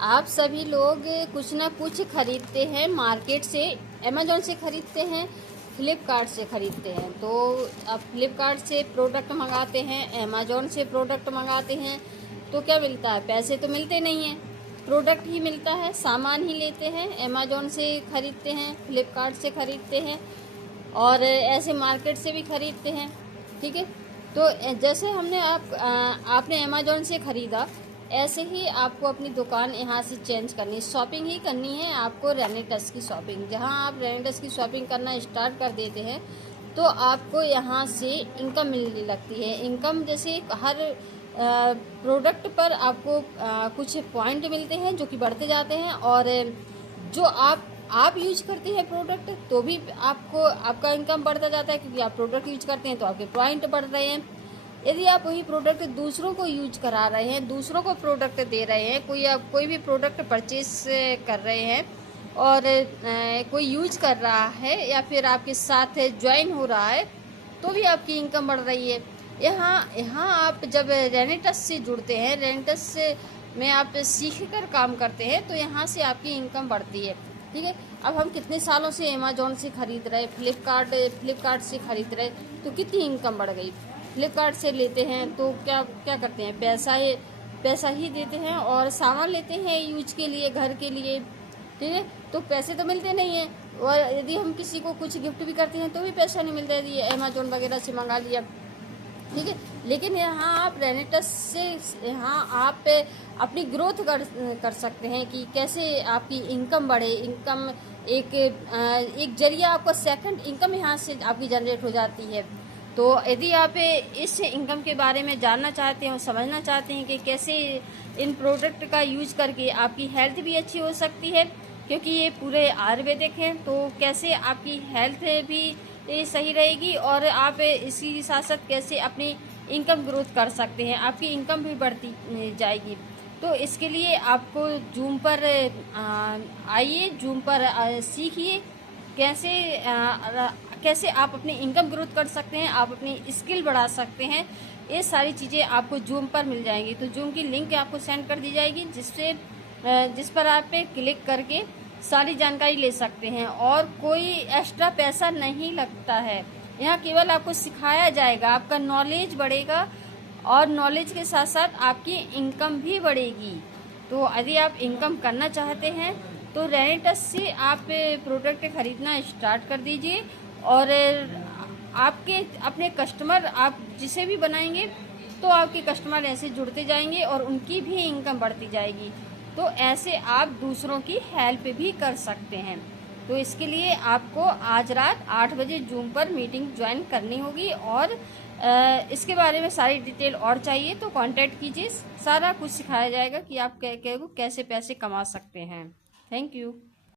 आप सभी लोग कुछ ना कुछ खरीदते हैं मार्केट से, अमेज़ॉन से खरीदते हैं, फ्लिपकार्ट से खरीदते हैं। तो आप फ्लिपकार्ट से प्रोडक्ट मंगाते हैं, अमेज़ॉन से प्रोडक्ट मंगाते हैं, तो क्या मिलता है? पैसे तो मिलते नहीं हैं, प्रोडक्ट ही मिलता है, सामान ही लेते हैं। अमेज़ॉन से खरीदते हैं, फ्लिपकार्ट से खरीदते हैं और ऐसे मार्केट से भी खरीदते हैं। ठीक है, तो जैसे आपने अमेज़ॉन से ख़रीदा, ऐसे ही आपको अपनी दुकान यहाँ से चेंज करनी, शॉपिंग ही करनी है आपको। रेनेटस की शॉपिंग, जहाँ आप रेनेटस की शॉपिंग करना स्टार्ट कर देते हैं तो आपको यहाँ से इनकम मिलने लगती है। इनकम जैसे हर प्रोडक्ट पर आपको कुछ पॉइंट मिलते हैं जो कि बढ़ते जाते हैं, और जो आप यूज करते हैं प्रोडक्ट तो भी आपका इनकम बढ़ता जाता है, क्योंकि आप प्रोडक्ट यूज करते हैं तो आपके पॉइंट बढ़ रहे हैं। यदि आप वही प्रोडक्ट दूसरों को यूज करा रहे हैं, दूसरों को प्रोडक्ट दे रहे हैं, कोई भी प्रोडक्ट परचेज कर रहे हैं और कोई यूज कर रहा है या फिर आपके साथ ज्वाइन हो रहा है, तो भी आपकी इनकम बढ़ रही है। यहाँ आप जब रेनेटस से जुड़ते हैं, रेनेटस में आप सीख कर काम करते हैं, तो यहाँ से आपकी इनकम बढ़ती है। ठीक है, अब हम कितने सालों से अमेज़ॉन से ख़रीद रहे, फ्लिपकार्ट से ख़रीद रहे, तो कितनी इनकम बढ़ गई। फ्लिपकार्ट से लेते हैं तो क्या क्या करते हैं, पैसा ही देते हैं और सामान लेते हैं यूज के लिए, घर के लिए। ठीक है, तो पैसे तो मिलते नहीं हैं, और यदि हम किसी को कुछ गिफ्ट भी करते हैं तो भी पैसा नहीं मिलता, यदि अमेज़ॉन वगैरह से मंगा लिया। ठीक है, लेकिन यहाँ आप रेनेटस से यहाँ आप अपनी ग्रोथ कर सकते हैं कि कैसे आपकी इनकम बढ़े। इनकम एक जरिया, आपका सेकंड इनकम यहाँ से आपकी जनरेट हो जाती है। तो यदि आप इस इनकम के बारे में जानना चाहते हैं और समझना चाहते हैं कि कैसे इन प्रोडक्ट का यूज करके आपकी हेल्थ भी अच्छी हो सकती है, क्योंकि ये पूरे आयुर्वेदिक हैं, तो कैसे आपकी हेल्थ भी सही रहेगी और आप इसी साथ साथ कैसे अपनी इनकम ग्रोथ कर सकते हैं, आपकी इनकम भी बढ़ती जाएगी। तो इसके लिए आपको जूम पर आइए, जूम पर सीखिए कैसे आप अपनी इनकम ग्रोथ कर सकते हैं, आप अपनी स्किल बढ़ा सकते हैं। ये सारी चीज़ें आपको जूम पर मिल जाएंगी। तो जूम की लिंक आपको सेंड कर दी जाएगी, जिस पर आप पे क्लिक करके सारी जानकारी ले सकते हैं, और कोई एक्स्ट्रा पैसा नहीं लगता है। यहाँ केवल आपको सिखाया जाएगा, आपका नॉलेज बढ़ेगा और नॉलेज के साथ साथ आपकी इनकम भी बढ़ेगी। तो यदि आप इनकम करना चाहते हैं तो रेनेटस से आप प्रोडक्ट खरीदना स्टार्ट कर दीजिए, और आपके अपने कस्टमर आप जिसे भी बनाएंगे तो आपके कस्टमर ऐसे जुड़ते जाएंगे और उनकी भी इनकम बढ़ती जाएगी। तो ऐसे आप दूसरों की हेल्प भी कर सकते हैं। तो इसके लिए आपको आज रात 8 बजे जूम पर मीटिंग ज्वाइन करनी होगी, और इसके बारे में सारी डिटेल और चाहिए तो कांटेक्ट कीजिए। सारा कुछ सिखाया जाएगा कि आप कैसे पैसे कमा सकते हैं। Thank you.